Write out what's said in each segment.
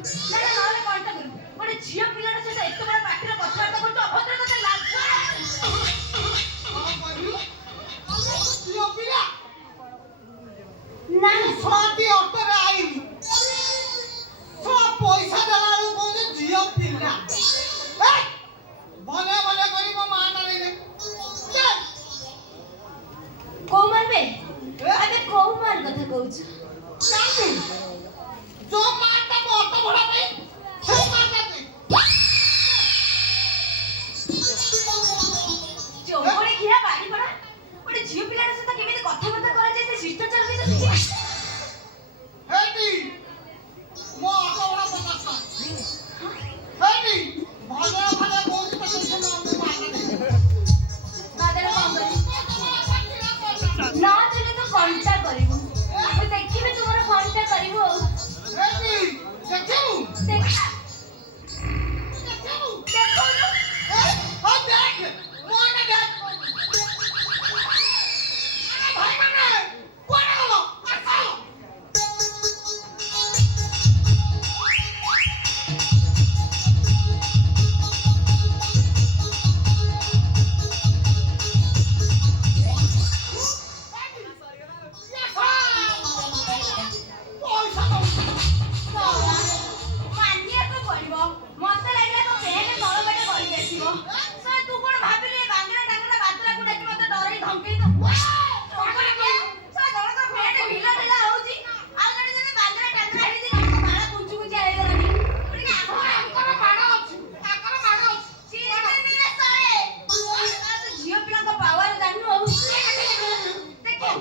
ନା ନହେଲେ କଣଟା କରିବୁ? ଗୋଟେ ଝିଅ ପିଲାଟା ସହିତ ଏତେ ବଡ଼ ପାଟିରେ କଥାବାର୍ତ୍ତା କରୁଛୁ, ଅଭଦ୍ର ତତେ ଲାଜ? କଣ କରିବୁ? ଝିଅ ପିଲା ନା ଛଅଟି ଅଟୋରେ ଆଇଲି, ପଇସା ଦେଲା ବେଳକୁ କହୁଛି ଝିଅ ପିଲା। ଭଲେ ଭଲେ କରି ମୋ ମାଆଟା ନେଇନେ କୋଉ ମାରବେ? ଆବେ କୋଉ ମାର କଥା କହୁଛୁ? ଯୋଉ ମାଆଟା ମୋ ଅଟୋ ଭଡ଼ା ପାଇଁ ସେଇ ମାଆଟା ଚୋବଡି ଖିଆ ବାଡ଼ି ପଡ଼ା ଗୋଟେ ଝିଅ ପିଲାଟା ସହିତ କେମିତି କଥାବାର୍ତ୍ତା କରାଯାଏ ସେ ଶିଷ୍ଟାଚାର ବି ତ ଶିଖିବା। ହେଇଟି ମୋ ଅଟୋ ଭଡ଼ା 50 ହେଇଟି ଭଲେ ଭଲେ କହୁଛି ତତେ ସେ ମାଆଟା ବାଦଲ କଣ କରିବୁ? ନା ଦେଲେ ତ କଣ୍ଟା କରିବୁ। ମୁଁ ଦେଖିବି ତୁମର କଣ୍ଟା କରିବୁ ଆଉ। ହେଇଟି ଦେଖିବୁ ଦେଖା ଦେଖିବୁ ଦେଖଉନୁ। ହଁ ଦେখ ମୋ ଆଡ଼େ ଦେখ। ଭାଇ ମାନେ କୁଆଡ଼େ ଗଲ? ଆସ ପଇସା ଦଉଛି। ମାନିବାକୁ ପଡିବ। ମତେ ଲାଗିଲା ତୋ ପେଣ୍ଟ ତଳ ପଟେ ଗଳି ଯାଇଥିବ। ଶଳା ତୁ କଣ ଭାବିଲୁ ଏ ବାଙ୍ଗରା ଟାଙ୍ଗରା ବାତୁରାକୁ ଡାକି ମତେ ଡରେଇ ଧମକେଇ ଦବୁ? ଶଳା ଜଣକ ପେଣ୍ଟ ଢିଲା ଢିଲା ହଉଛି, ଆଉ ଜଣେ ଯଦି ବାଙ୍ଗରା ଟାଙ୍ଗରା ହେଇଛି ଜଣକ ବାଳ କୁଞ୍ଚୁ କୁଞ୍ଚିଆ ହେଇଗଲାଣି। ଟିକେ ତାଙ୍କର ମାଡ଼ ଅଛି, ତାଙ୍କର ମାଡ଼ ଅଛି। ଚିରିମିରିରେ ଶହେ। ଆଉ ତୁ ଝିଅ ପିଲାଙ୍କ ପାୱାର ଜାଣିନୁ ଆଉ। ଦେଖିବୁ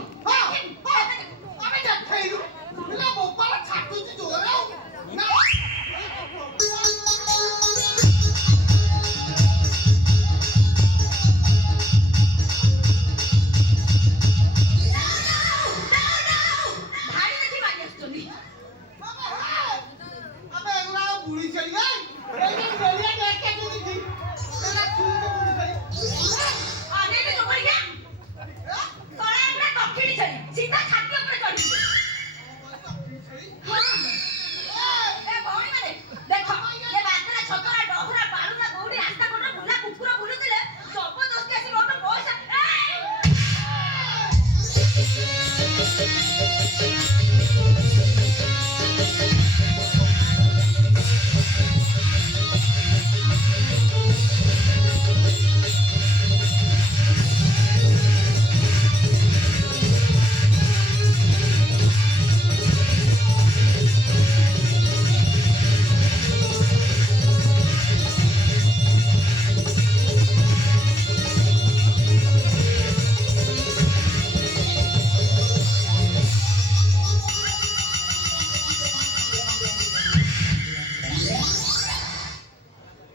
ଆମେ ଦେଖେଇଲୁ ପିଲା ବୋପାଳ ଛାଟୁଛି ଜୋରେ ଆଉ ନା ଧାଡ଼ି ଦେଖି ମାରି ଆସୁଛନ୍ତି। ଆମେ ଏଗୁଡ଼ା ଆଉ ବୁଢ଼ୀ ଛେଳି ନାଇଁ ଏଇ ନେଳିଆ ନେଟଟା କେମିତି ଏଟା ଛୁଇଁକେ ବୁଢ଼ୀ ଛେଳି ଅନେଇଲେ ଚୋବଡ଼ିକା। ତଳେ ପୁରା କଖିଡି ଛେଳି ସିଧା ଛାତି ଉପରେ ଚଢିଯିବେ। ହଁ। ଏ ଭଉଣୀମାନେ ଦେଖ, ଏ ବାତରା ଛତରା ଡହରା ବାଳୁଙ୍ଗା ଗଉଡ଼ି ରାସ୍ତା କଡ଼ରେ ବୁଲା କୁକୁର ବୁଲୁଥିଲେ ଜବରଦସ୍ତି ଆସି ମୋଠୁ ପଇସା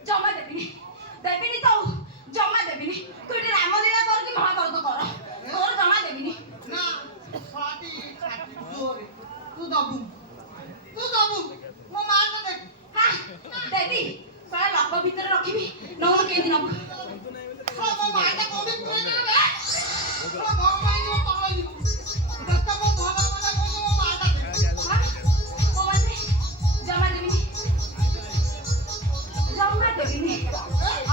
ଜମା ଦେବିନି। ଦେବିନି ତ ଜମା ଦେବିନି। ତୁ ଏଠି ରାମଲୀଳା କର କି ମହାଭାରତ କର, ତୋର ଜମା ଦେବିନି। ନା ଛାଟି ଛାଟି ଜୋରେ ତୁ ଦବୁ ମୋ ମାଆଟା ଦେଖ ହଁ ଦେବି। ଶଳା ଲକ ଭିତରେ ରଖିବି, ନହେଲେ କେମିତି ନବୁ? ମୋ ମାଆଟା କୋଉଠି ପୁରେଇ ଦେଲେ ଘର ପାଇଯିବ ତଳଯିବ ଯେତେ ମୋ ଭଲ ଭଲ କହୁଛି ମୋ ମାଆଟା ଦେଖ ହଁ ମୋ ମାନେ ଜମା ଦେବିନି, ଜମା ଦେବିନି।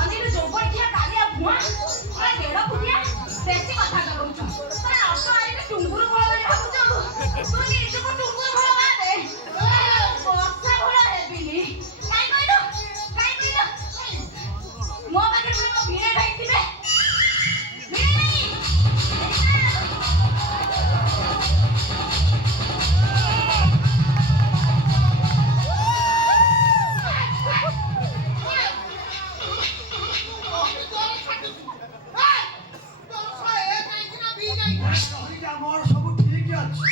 ଅନିଲ ଯୋବଡ ଖିଆ କାଳିଆ ଭୁଆଁ ପୁରା ଦେଢ଼ ଫୁଟିଆ ବେଶୀ କଥା କହୁଛୁ। ତୋର ଅଟୋ ଆଇଲେ ଟୁଙ୍ଗୁରୁ ଫଳ ବୋଲି ଭାବୁଛୁ? ତୁ ନିଜକୁ ଟୁଙ୍ଗୁରୁ ଫଳ ଭାବେ। ବର୍ଷା ଫଳ ହେବିନି। କାଇଁ କହିଲୁ? ମୋ ପାଖରେ ପୁଣି ମୋ ଭିଣେଇ ଭାଇ ଥିବେ। ଭିଣେଇ ମୋର ସବୁ ଠିକ ଅଛି।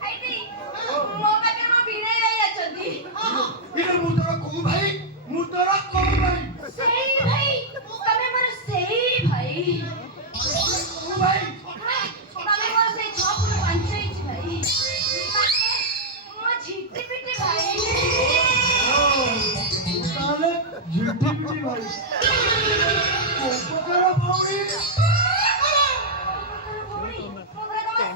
ଆଇଟି ମୋ ପାଖରେ ମୋ ଭିଣେଇ ଭାଇ ଅଛନ୍ତି। ମୁଁ ତୋର କୋଉ ଭାଇ? ସେଇ ଭାଇ, ତମେ ମୋର ସେଇ ଭାଇ। କୋଉ ଭାଇ? ତମେ ମୋର ସେଇ 6 ଫୁଟ 5 ଇଞ୍ଚ ଭାଇ। ମୋ ଝିଟି ପିଟି ଭାଇ। ତାହେଲେ ଝିଟି ପିଟି ଭାଇ। କୋଉ ପ୍ରକାର ଭଉଣୀ? ମୋ ଘରେ ତମ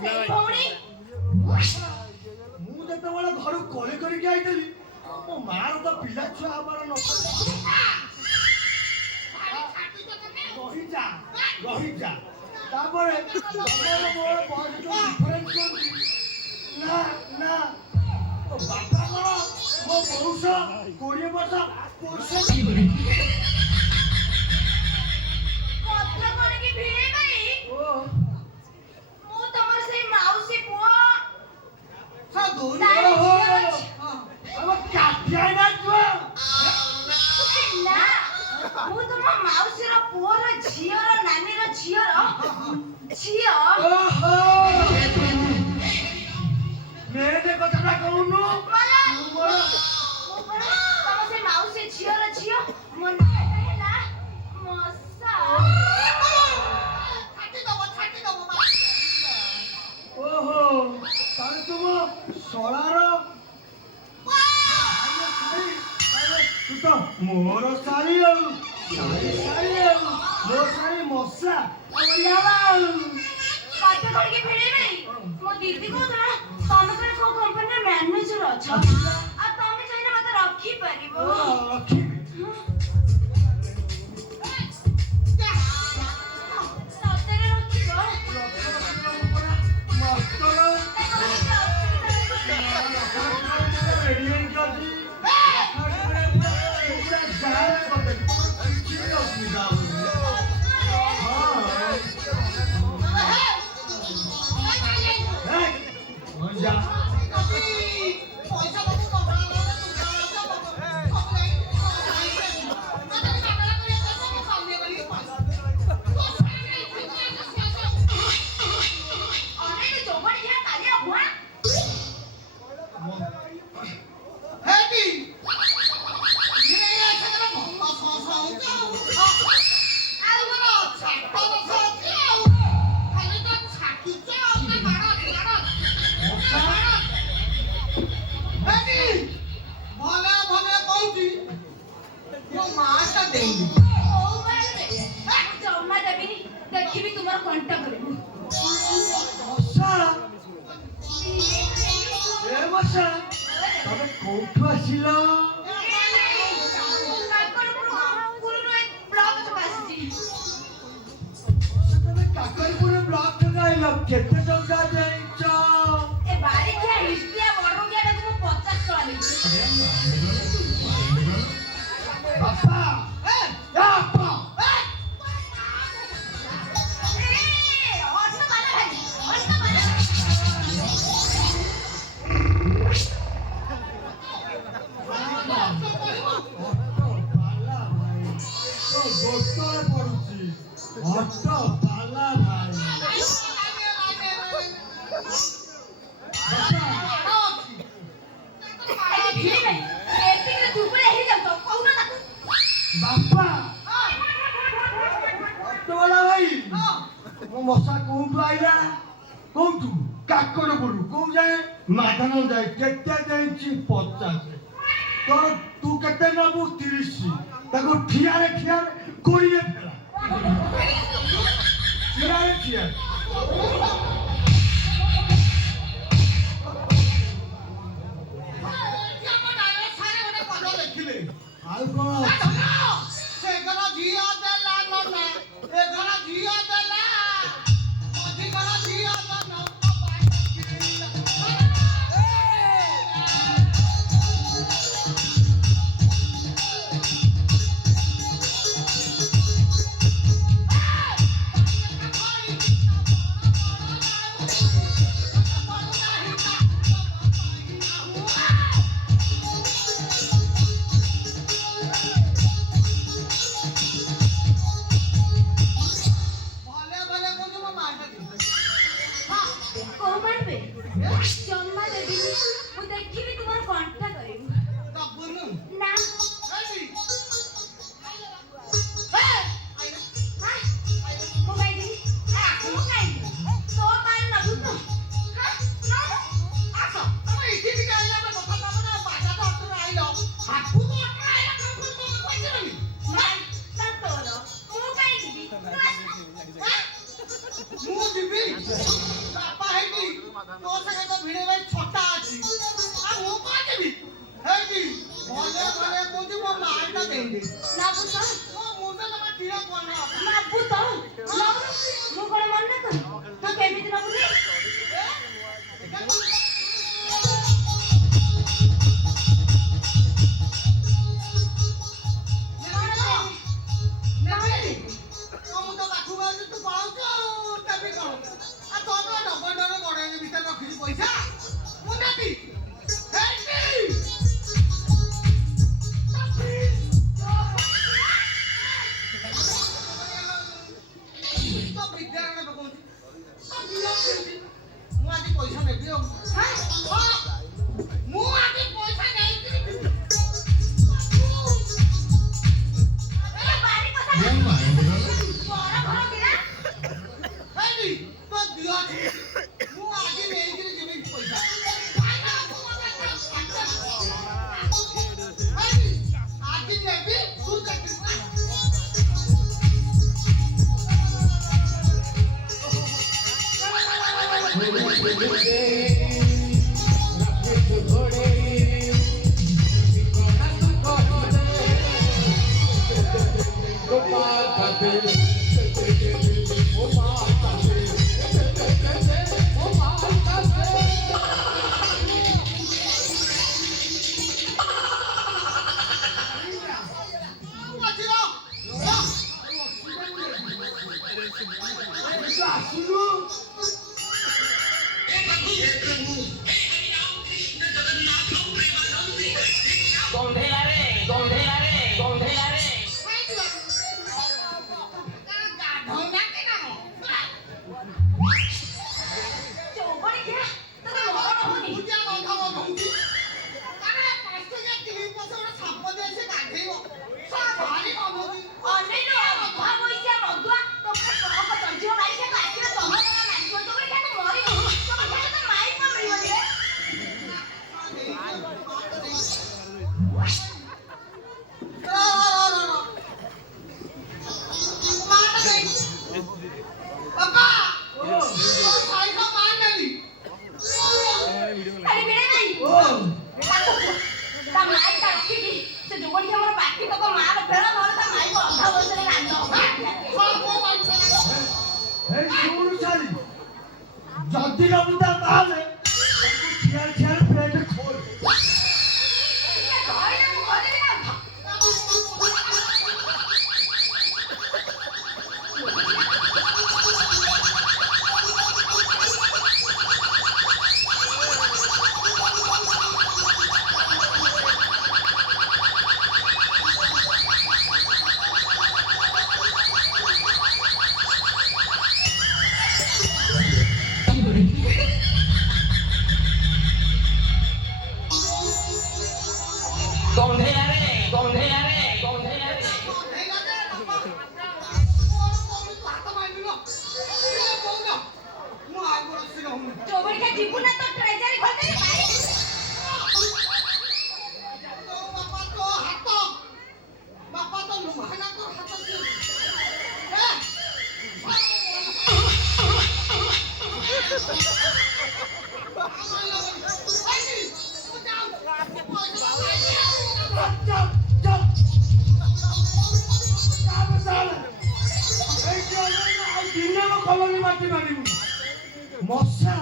ପିଲା ଛୁଆ ହବାର ନ ରହିଯା ରହିଯା ତାପରେ ତମର ମୋର ବୟସ ଯୋଉ ଡିଫରେନ୍ସ କରୁଛି ନା ନା ମୋ ବାପା କଣ ମୋ ବୟସ 20 ବର୍ଷ ପୁରୁଷ କଥା କଣ କି ଭିଣେଇ ଭାଇ ଓ ମୁଁ ତମର ସେଇ ମାଉସୀ ପୁଅ सा दोन ତାର ଓହୋ ଝିଅ ଅଛି। ଆମ କାଟିଆ ନା ଛୁଆ ନା ମୁଁ ତମ ମାଉସୀର ପୁଅର ଝିଅର ନାନୀର ଝିଅ ଓହୋ ମେନେ କଥାଟା କହୁନୁ मला ତୁ ମୋର ମୁଁ ପରା ତମ ସେଇ ମାଉସୀ ଝିଅର ଝିଅ ମୋ ନାଁଟା ହେଲା ମଶା ଓହୋ ତାହେଲେ ତୁମ ଶଳାର ତୁ ତ ମୋର ଶାଳୀ ଆଉ ମୋ ଶାଳୀ ମଶା ଓଡିଆବା ଆଉ କଥା କଣ କି ଭିଣେଇ ଭାଇ ମୋ ଦିଦି କହୁଥିଲା ତମେ କଣ କୋଉ କମ୍ପାନୀର ମ୍ୟାନେଜର ଅଛ ଆଉ ତମେ ଚାହିଁଲେ ମତେ ରଖିପାରିବ ରଖିବି ସତରେ ରଖିବ ମାଷ୍ଟର ରେଡି ହେଇକି ଅଛି ଯାହା କଥା କିଛି ଅସୁବିଧା ହଉନି ଯା ଅନେକ ଯୋବଣି ଝିଅ କାଲିଆ ଭୁଆ ହଉ ବାରେ ଜମା ଦେବିନି ଦେଖିବି ତୁମର କଣ୍ଟା କରିବୁ ମଶା ଏ ମଶା ତମେ କୋଉଠୁ ଆସିଲ ତମେ କାକରପୁର ବ୍ଲକ ଠୁ ଆଇଲ କେତେ ଟଙ୍କା ଦେଇଛ ବାପା ଏ ବାପା ଅଟୋ ପାଲା ଭାଇ ତ ଗୋଟରେ ପଡୁଛି ଅଟୋ ପାଲା ଭାଇ ବାପା ଅଟୋବାଲା ଭାଇ ମୋ ମଶା କୋଉଠୁ ଆଇଲା କୋଉଠୁ କାକରପୁର କୋଉ ଯାଏ ମାଧାନ ଯାଏ କେତେ ଦେଇଛି 50 ତୋର ତୁ କେତେ ନବୁ 30 ତାକୁ ଠିଆରେ 20 ଫେରା ଠିଆରେ ଆଉ କଣ ଜମା ଦେବିନି ମୁଁ ଦେଖିବି ତୁମର କଣ୍ଟା କରିବୁ ନା ମୁଁ କାହିଁକି ତୋ କାହିଁ ନବୁ ତ ମୁଁ ଯିବି ବାପା ହେଇକି ତୋ ସାଙ୍ଗେ ତ ଭିଣେଇ ଭାଇ ଛଟା ଅଛି ଆଉ ମୁଁ କଣ ଯିବି ହେଇକି ଭଲେ ଭଲେ ମାଲଟା ଦେଇଦେ ନବୁ ତ ମୋ ମୁଣ୍ଡ ତମ ଠିଆ କର ନବୁ ତ ନବୁ ମୁଁ କଣ ମନା କଲି ତୁ କେମିତି ନବୁ ରେ ଯଦି ରବିତା ତାହେଲେ ଠିଆ ଠିଆ ପ୍ଲେଟ୍ ଖୋଲ ମଶା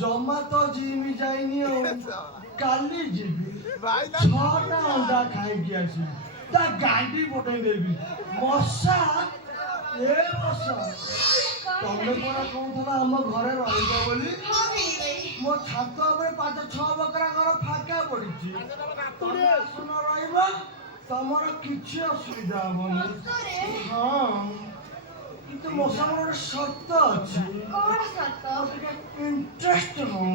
ଜମା ତ ଜିମି ଯାଇନି ଆଉ କାଲି ଯିବି 6ଟା ଅଣ୍ଡା ଖାଇକି ଆସିବି ତା ଗାଣ୍ଡି ପଟେଇ ଦେବି ମଶା ତମେ ପରା କହୁଥିଲ ଆମ ଘରେ ରହିବ ବୋଲି ମୋ ଛାତ ଉପରେ 5-6 ବକରା ଘର ଫାଙ୍କା ପଡିଛି ତମେ ଆସୁନ ରହିବ ତମର କିଛି ଅସୁବିଧା ହବନି ହଁ କିନ୍ତୁ ମୋ ସାଙ୍ଗରେ ଗୋଟେ ସର୍ତ୍ତ ଅଛି ଇଣ୍ଟରେଷ୍ଟ ନୁହଁ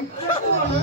ଇଣ୍ଟରେଷ୍ଟ ମାନେ